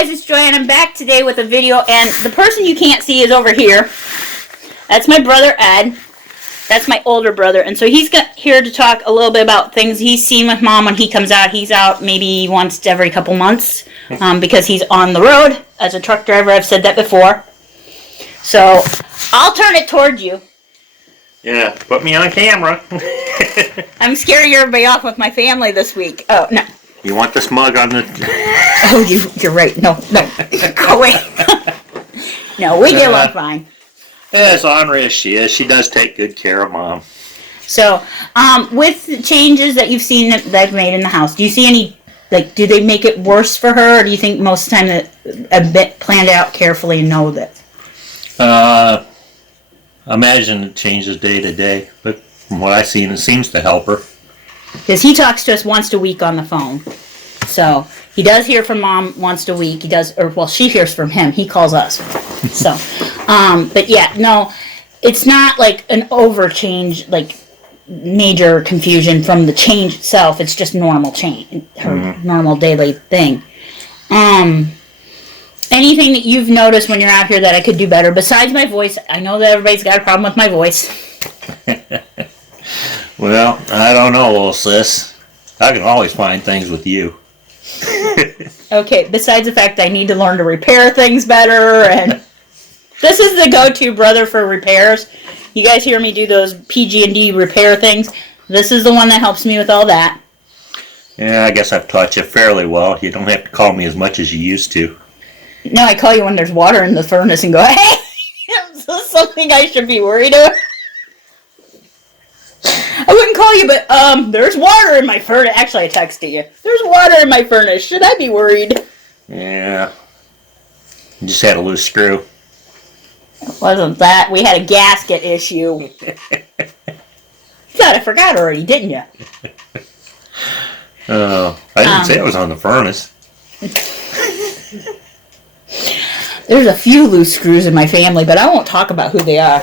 guys, it's Joanne. I'm back today with a video, and the person you can't see is over here. That's my brother Ed. That's my older brother, and so he's here to talk a little bit about things he's seen with Mom when he comes out. He's out maybe once every couple months because he's on the road as a truck driver. I've said that before. So I'll turn it toward you. Yeah, put me on camera. I'm scaring everybody off with my family this week. Oh, no. You want this mug on the... Oh, you're right. No. Go away. No, we get along fine. As ornery as she is, she does take good care of Mom. So, with the changes that you've seen that I've made in the house, do you see any, do they make it worse for her, or do you think most of the time that a bit planned out carefully and know that? I imagine it changes day to day, but from what I've seen, it seems to help her. Because he talks to us once a week on the phone. So, he does hear from Mom once a week. He does, she hears from him. He calls us. So, but yeah, no, it's not like an over-change, major confusion from the change itself. It's just normal change, her normal daily thing. Anything that you've noticed when you're out here that I could do better, besides my voice? I know that everybody's got a problem with my voice. Well, I don't know, little sis. I can always find things with you. Okay, besides the fact I need to learn to repair things better, and this is the go-to brother for repairs. You guys hear me do those PG&D repair things. This is the one that helps me with all that. Yeah, I guess I've taught you fairly well. You don't have to call me as much as you used to. No, I call you when there's water in the furnace and go, hey, is this something I should be worried about? I wouldn't call you, but there's water in my furnace. Actually, I texted you. There's water in my furnace. Should I be worried? Yeah. You just had a loose screw. It wasn't that. We had a gasket issue. You thought I forgot already, didn't you? Oh, I didn't say it was on the furnace. There's a few loose screws in my family, but I won't talk about who they are.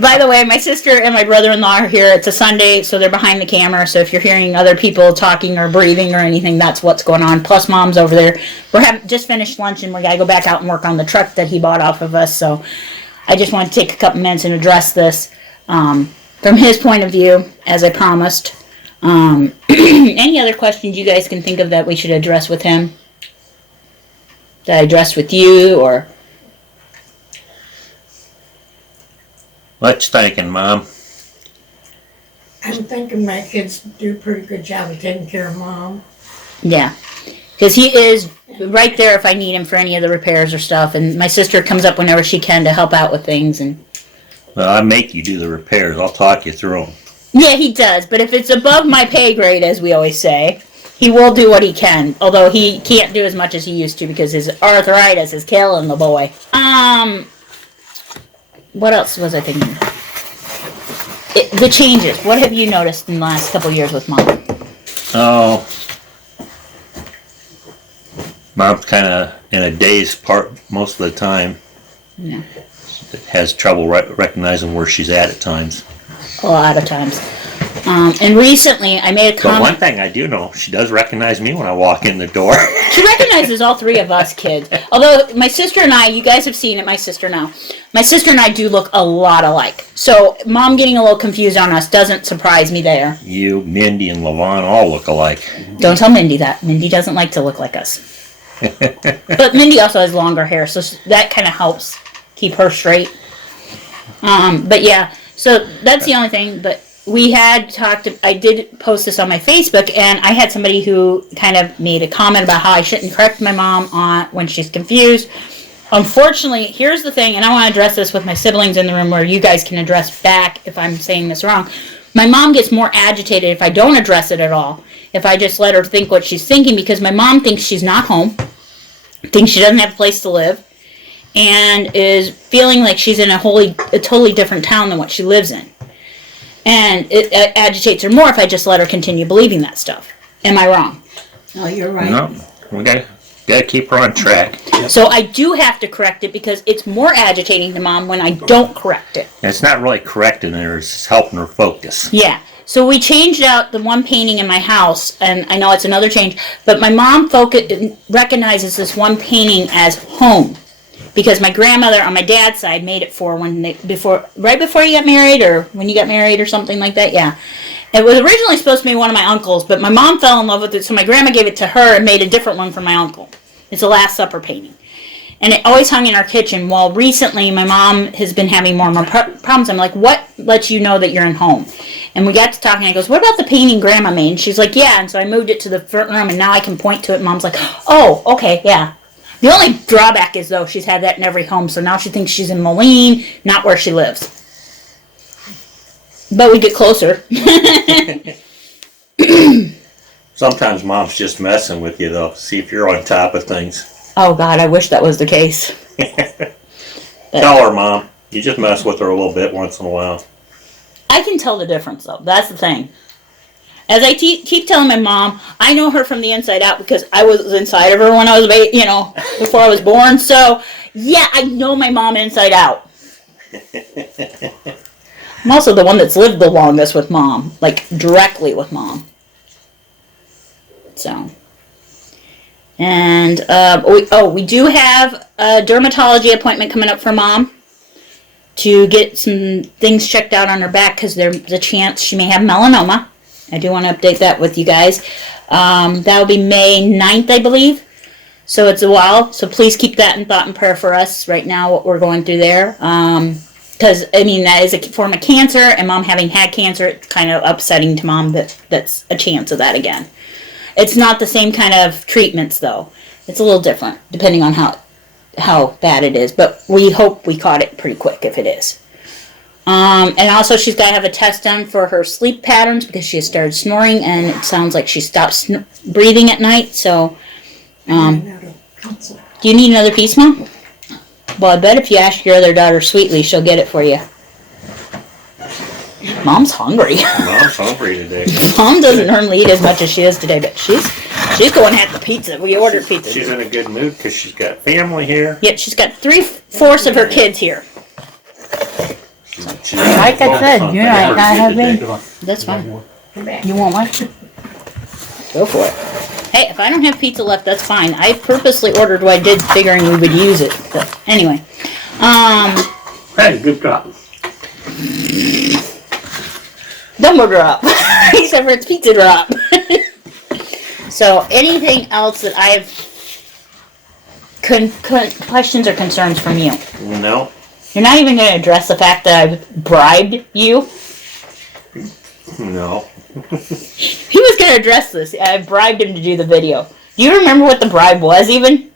By the way, my sister and my brother-in-law are here. It's a Sunday, so they're behind the camera. So if you're hearing other people talking or breathing or anything, that's what's going on. Plus, Mom's over there. Just finished lunch, and we got to go back out and work on the truck that he bought off of us. So I just want to take a couple minutes and address this from his point of view, as I promised. Any other questions you guys can think of that we should address with him? That I addressed with you, or... What you thinking, Mom? I'm thinking my kids do a pretty good job of taking care of Mom. Yeah, because he is right there if I need him for any of the repairs or stuff, and my sister comes up whenever she can to help out with things. And Well, I make you do the repairs. I'll talk you through them. yeah, he does, but if it's above my pay grade, as we always say, he will do what he can, although he can't do as much as he used to because his arthritis is killing the boy. What else was I thinking? The changes. What have you noticed in the last couple of years with Mom? Oh, Mom's kind of in a dazed part most of the time. Yeah. Has trouble recognizing where she's at times. A lot of times. And recently, I made a But comment. one thing I do know, she does recognize me when I walk in the door. She recognizes all three of us kids. Although my sister and I, you guys have seen it, my sister and I do look a lot alike. So Mom getting a little confused on us doesn't surprise me there. You, Mindy, and Levon all look alike. Don't tell Mindy that. Mindy doesn't like to look like us. But Mindy also has longer hair, so that kind of helps keep her straight. But yeah, so that's the only thing. But we had talked, I did post this on my Facebook, and I had somebody who kind of made a comment about how I shouldn't correct my mom when she's confused. Unfortunately, here's the thing, and I want to address this with my siblings in the room where you guys can address back if I'm saying this wrong. My mom gets more agitated if I don't address it at all, if I just let her think what she's thinking, because my mom thinks she's not home, thinks she doesn't have a place to live, and is feeling like she's in a totally different town than what she lives in. And it agitates her more if I just let her continue believing that stuff. Am I wrong? No, you're right. No, we gotta keep her on track. So I do have to correct it because it's more agitating to Mom when I don't correct it. And it's not really correcting her, it's helping her focus. Yeah. So we changed out the one painting in my house, and I know it's another change, but my mom recognizes this one painting as home. Because my grandmother on my dad's side made it for right before you got married, or when you got married, or something like that. Yeah, it was originally supposed to be one of my uncles, but my mom fell in love with it, so my grandma gave it to her and made a different one for my uncle. It's a Last Supper painting, and it always hung in our kitchen. Well, recently my mom has been having more and more problems. I'm like, what lets you know that you're in home? And we got to talking. I goes, what about the painting Grandma made? And she's like, yeah. And so I moved it to the front room, and now I can point to it. And Mom's like, oh, okay, yeah. The only drawback is, though, she's had that in every home, so now she thinks she's in Moline, not where she lives. But we get closer. Sometimes mom's just messing with you, though. See if you're on top of things. Oh, God, I wish that was the case. Tell her, Mom. You just mess with her a little bit once in a while. I can tell the difference, though. That's the thing. As I keep telling my mom, I know her from the inside out because I was inside of her when I was, before I was born. So, yeah, I know my mom inside out. I'm also the one that's lived the longest with Mom, like directly with Mom. So, and we do have a dermatology appointment coming up for Mom to get some things checked out on her back because there's a chance she may have melanoma. I do want to update that with you guys. That will be May 9th, I believe. So it's a while. So please keep that in thought and prayer for us right now, what we're going through there. Because, that is a form of cancer, and Mom having had cancer, it's kind of upsetting to Mom that that's a chance of that again. It's not the same kind of treatments, though. It's a little different, depending on how bad it is. But we hope we caught it pretty quick if it is. And also she's got to have a test done for her sleep patterns because she has started snoring, and it sounds like she stopped breathing at night. So, do you need another piece, Mom? Well, I bet if you ask your other daughter Sweetly, she'll get it for you. Mom's hungry. Mom's hungry today. Mom doesn't normally eat as much as she is today, but she's going at the pizza. We ordered pizza. She's in a good mood because she's got family here. Yep, she's got 3/4 of her kids here. Like I said, you're not gonna have me. That's fine. You want one? Go for it. Hey, if I don't have pizza left, that's fine. I purposely ordered what I did, figuring we would use it. But anyway, Hey, good job. Dumbo drop, except for it's pizza drop. So, anything else that I have questions or concerns from you? No. You're not even going to address the fact that I've bribed you? No. He was going to address this. I bribed him to do the video. Do you remember what the bribe was even?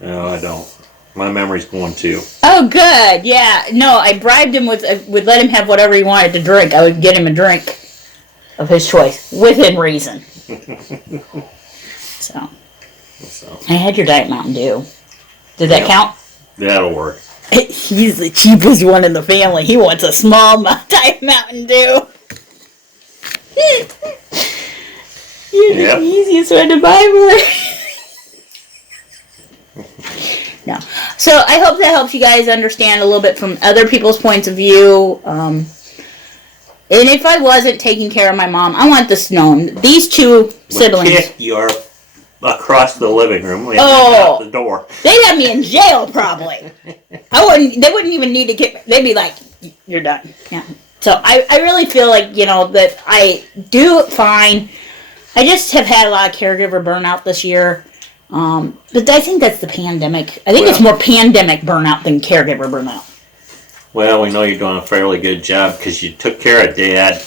No, I don't. My memory's going too. Oh, good. Yeah. No, I bribed him would let him have whatever he wanted to drink. I would get him a drink of his choice, within reason. So, I had your Diet Mountain Dew. Did that count? That'll work. He's the cheapest one in the family. He wants a small Diet Mountain Dew. You're the easiest one to buy for. No. So I hope that helps you guys understand a little bit from other people's points of view. And if I wasn't taking care of my mom, I want this known. These two siblings. Kick your across the living room. We out the door. They'd have me in jail probably. They wouldn't even need to kick. They'd be like, "You're done." Yeah. So I really feel like that I do fine. I just have had a lot of caregiver burnout this year. But I think that's the pandemic. I think it's more pandemic burnout than caregiver burnout. Well, we know you're doing a fairly good job because you took care of Dad,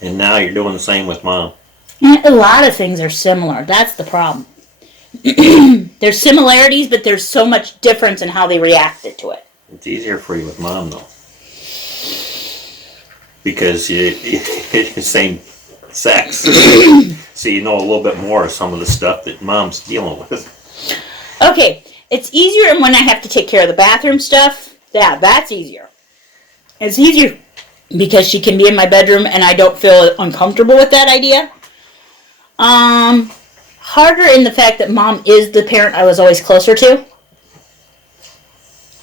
and now you're doing the same with Mom. And a lot of things are similar. That's the problem. There's similarities, but there's so much difference in how they reacted to it. It's easier for you with Mom, though. Because you're the same sex. So you know a little bit more of some of the stuff that Mom's dealing with. Okay, it's easier when I have to take care of the bathroom stuff. Yeah, that's easier. It's easier because she can be in my bedroom and I don't feel uncomfortable with that idea. Harder in the fact that Mom is the parent I was always closer to.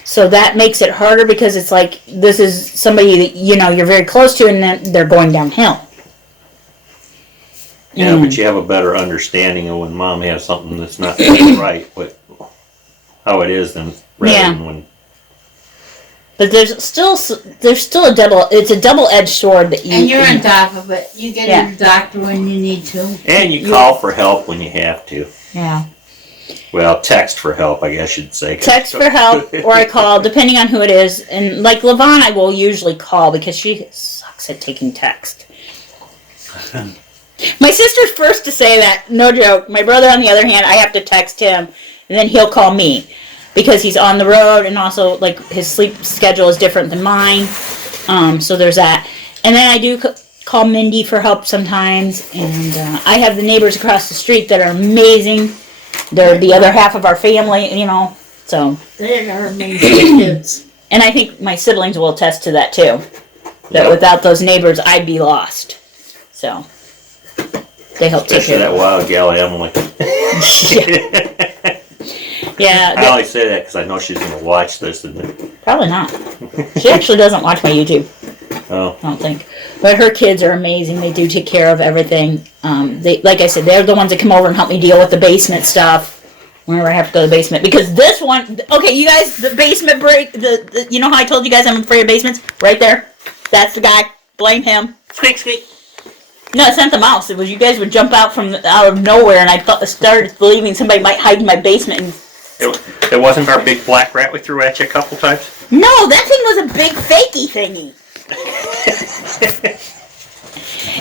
So that makes it harder because it's like this is somebody that you're very close to and then they're going downhill. Yeah, but you have a better understanding of when mom has something that's not quite right, but how it is than rather Yeah. than when. But there's still a double-edged sword that you. And you're on top of it. You get Yeah. to the doctor when you need to. And you call for help when you have to. Yeah. Well, text for help, I guess you'd say. Text for help, or I call, depending on who it is. And like Levon, I will usually call because she sucks at taking text. My sister's first to say that, no joke. My brother, on the other hand, I have to text him, and then he'll call me because he's on the road, and also like his sleep schedule is different than mine. So there's that. And then I do call Mindy for help sometimes, and I have the neighbors across the street that are amazing. They're the other half of our family, you know. So, They are amazing kids. and I think my siblings will attest to that too. That Yep. without those neighbors, I'd be lost. So they help take Especially care that of wild gal Emily. it. Yeah, I only say that because I know she's going to watch this. And probably not. She actually doesn't watch my YouTube. oh, I don't think. But her kids are amazing. They do take care of everything. They, like I said, they're the ones that come over and help me deal with the basement stuff whenever I have to go to the basement. Because this one, okay, you guys, the basement break, the you know how I told you guys I'm afraid of basements? Right there. That's the guy. Blame him. Squeak, squeak. No, it's not the mouse. It was you guys would jump out of nowhere, and I started believing somebody might hide in my basement. And it wasn't our big black rat we threw at you a couple times? no, that thing was a big fakey thingy.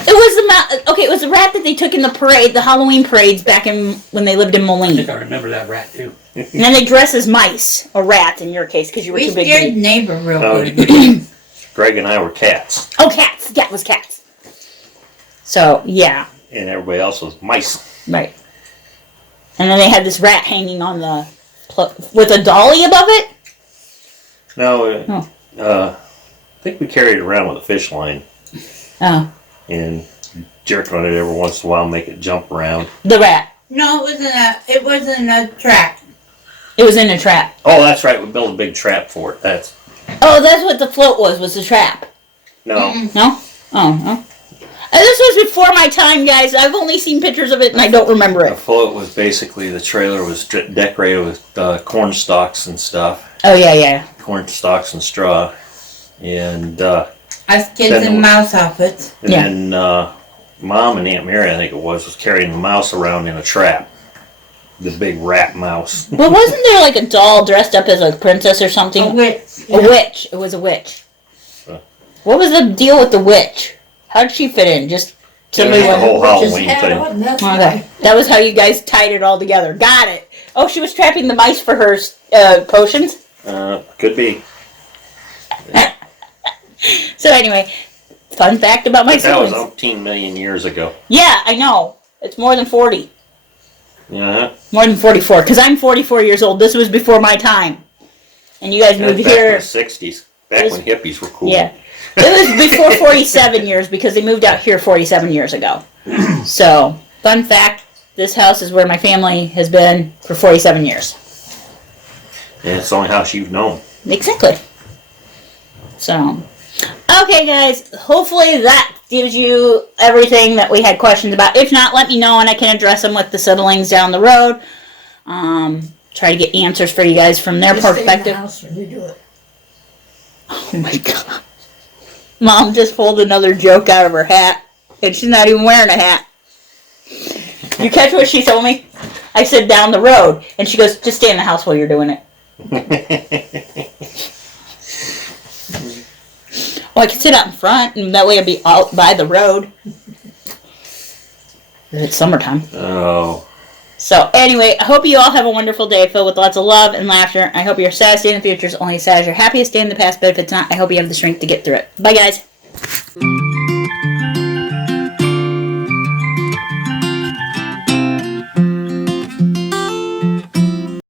It was it was a rat that they took in the parade, the Halloween parades back in when they lived in I Moline. think I remember that rat too. And then they dress as mice, or rats in your case, because you were We too big. scared To the be. neighbor real Oh, good. Greg and I were cats, Oh, cats! Yeah, it was cats. So yeah, and everybody else was mice. right. And then they had this rat hanging on the with a dolly above it. No, I think we carried it around with a fish line Oh, and jerk on it every once in a while, make it jump around. the rat. No, it wasn't a trap. It was in a trap. Oh, that's right. We built a big trap for it. Oh, that's what the float was the trap. No. No? Oh, no. This was before my time, guys. I've only seen pictures of it and I don't remember The it. float was basically the trailer was decorated with corn stalks and stuff, Oh, yeah, yeah. corn stalks and straw, and Us kids Then in we- mouse outfits. Yeah. then Mom and Aunt Mary, I think it was carrying the mouse around in a trap, the big rat mouse. Well, wasn't there like a doll dressed up as a princess or something? A witch. A witch. It was a witch. What was the deal with the witch? How did she fit in? Just somebody The went. whole Just Halloween had thing. on, that's Okay, why. that was how you guys tied it all together. Got it. Oh, she was trapping the mice for her potions. Could be. So anyway, fun fact about my That was siblings. umpteen million years ago. Yeah, I know. It's more than 40. Yeah. More than 44, because I'm 44 years old. This was before my time. And you guys That was moved back in here. the 60s. Back It was- when hippies were cool. Yeah. It was before 47 years because they moved out here 47 years ago. So, fun fact, this house is where my family has been for 47 years. And it's the only house you've known. Exactly. So, okay, guys. Hopefully that gives you everything that we had questions about. If not, let me know and I can address them with the siblings down the road. Try to get answers for you guys from their Just stay in the perspective. house when you do it. Oh my god. Mom just pulled another joke out of her hat, and she's not even wearing a hat. You catch what she told me? I said down the road, and she goes, just stay in the house while you're doing it. Well, I can sit out in front, and that way I'll be out by the road. It's summertime. Oh. So, anyway, I hope you all have a wonderful day filled with lots of love and laughter. I hope your saddest day in the future is only as sad as your happiest day in the past, but if it's not, I hope you have the strength to get through it. Bye, guys.